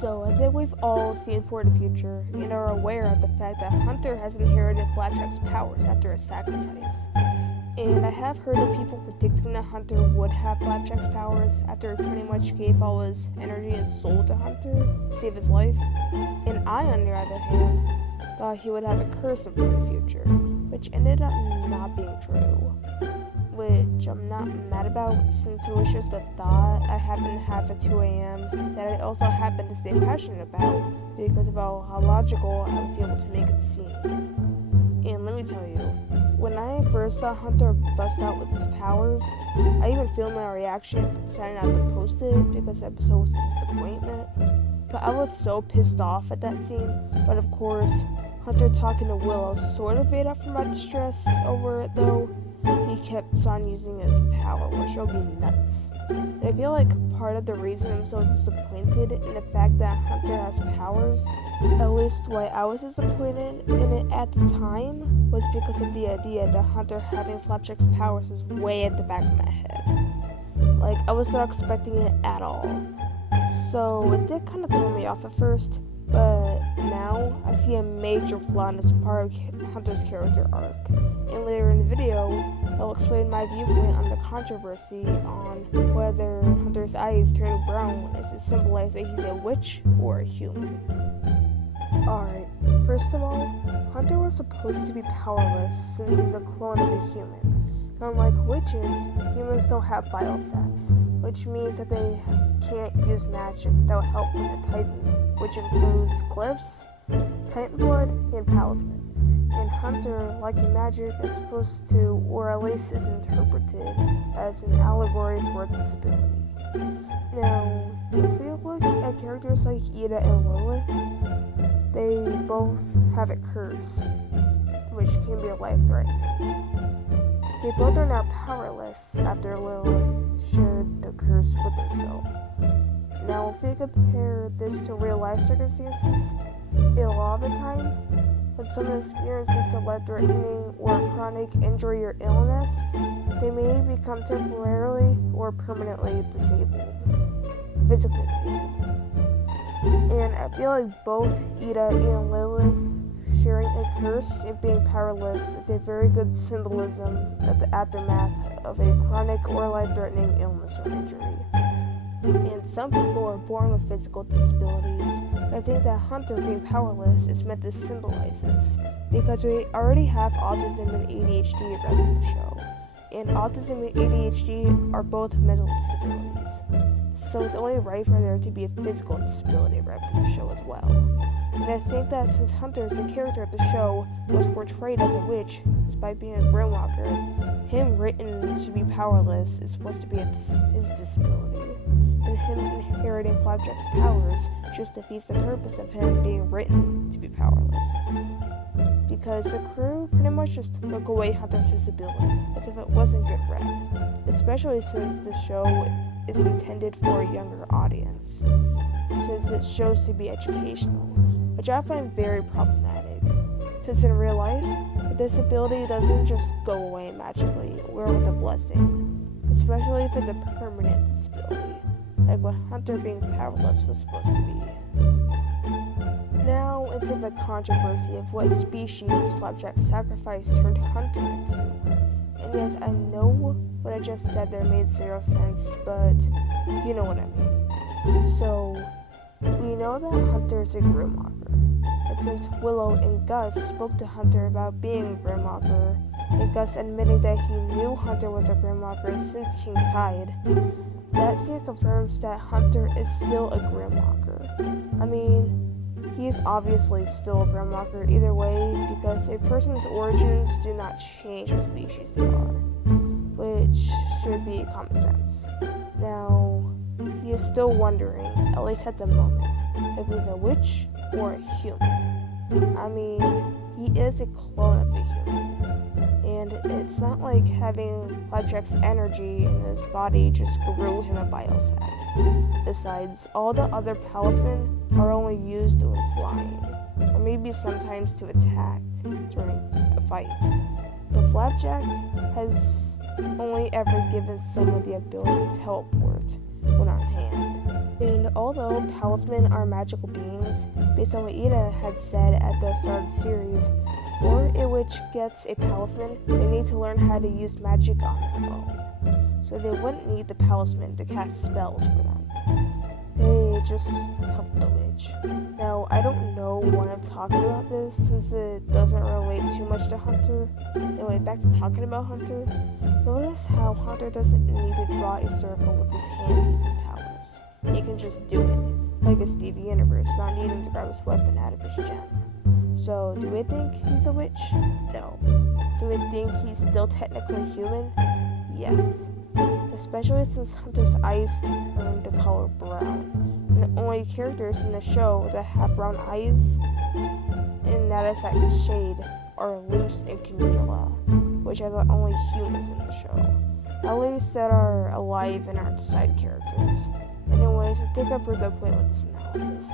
So I think we've all seen For the Future and are aware of the fact that Hunter has inherited Flapjack's powers after his sacrifice. And I have heard of people predicting that Hunter would have Flapjack's powers after he pretty much gave all his energy and soul to Hunter to save his life. And I, on the other hand, thought he would have a curse of For the Future, which ended up not being true. Which I'm not mad about, since it was just a thought I happened to have at 2 a.m. that I also happened to stay passionate about because of how logical I was able to make it seem. And let me tell you, when I first saw Hunter bust out with his powers, I even filmed my reaction but decided not to post it because the episode was a disappointment. But I was so pissed off at that scene, but of course, Hunter talking to Willow sort of made up for my distress over it though. He kept on using his power, which drove me nuts. And I feel like part of the reason I'm so disappointed in the fact that Hunter has powers, at least why I was disappointed in it at the time, was because of the idea that Hunter having Flapjack's powers was way at the back of my head. Like, I was not expecting it at all. So it did kind of throw me off at first, but now I see a major flaw in this part of Hunter's character arc. And later in the video, I'll explain my viewpoint on the controversy on whether Hunter's eyes turning brown is to symbolize that he's a witch or a human. Alright, first of all, Hunter was supposed to be powerless since he's a clone of a human. Unlike witches, humans don't have biosets, which means that they can't use magic without help from the Titan, which includes glyphs, Titan blood, and talisman. And Hunter, like in magic, is supposed to, or at least is interpreted, as an allegory for a disability. Now, if we look at characters like Ida and Lilith, they both have a curse, which can be life-threatening. They both are now powerless after Lilith shared the curse with herself. Now, if we compare this to real-life circumstances, a lot of the time, when someone experiences a life-threatening or chronic injury or illness, they may become temporarily or permanently disabled, physically disabled. And I feel like both Ida and Lilith sharing a curse and being powerless is a very good symbolism of the aftermath of a chronic or life-threatening illness or injury. And some people are born with physical disabilities, but I think that Hunter being powerless is meant to symbolize this, because we already have autism and ADHD read in the show, and autism and ADHD are both mental disabilities, so it's only right for there to be a physical disability read in the show as well. And I think that since Hunter is the character of the show was portrayed as a witch, despite being a grimwalker, him written to be powerless is supposed to be his disability. And him inheriting Flapjack's powers just defeats the purpose of him being written to be powerless. Because the crew pretty much just took away Hunter's disability, as if it wasn't good rep, especially since the show is intended for a younger audience, since it shows to be educational, which I find very problematic, since in real life, a disability doesn't just go away magically or with a blessing, especially if it's a permanent disability, like what Hunter being powerless was supposed to be. Now into the controversy of what species Flapjack's sacrifice turned Hunter into. And yes, I know what I just said there made zero sense, but you know what I mean. So, we know that Hunter is a grimwalker, and since Willow and Gus spoke to Hunter about being a grimwalker, and Gus admitting that he knew Hunter was a grimwalker since King's Tide, that scene confirms that Hunter is still a grimwalker. I mean, he is obviously still a grimwalker either way, because a person's origins do not change what species they are, which should be common sense. Now, he is still wondering, at least at the moment, if he's a witch or a human. I mean, he is a clone of a human, and it's not like having Flapjack's energy in his body just grew him a bioset. Besides, all the other talisman are only used when flying, or maybe sometimes to attack during a fight. But Flapjack has only ever given someone the ability to teleport when on hand. And although talismen are magical beings, based on what Ida had said at the start of the series, before a witch gets a talisman, they need to learn how to use magic on their own. So they wouldn't need the talisman to cast spells for them. They just help the witch. Now, I don't know why I'm talking about this since it doesn't relate too much to Hunter. Anyway, back to talking about Hunter. Notice how Hunter doesn't need to draw a circle with his hand to use his powers. He can just do it, like a Stevie Universe, not needing to grab his weapon out of his gem. So, do we think he's a witch? No. Do we think he's still technically human? Yes. Especially since Hunter's eyes turn the color brown. And the only characters in the show that have brown eyes, and that exact shade, are Luce and Camila, which are the only humans in the show. At least that are alive and aren't side characters. Anyways, I think I proved my point with this analysis.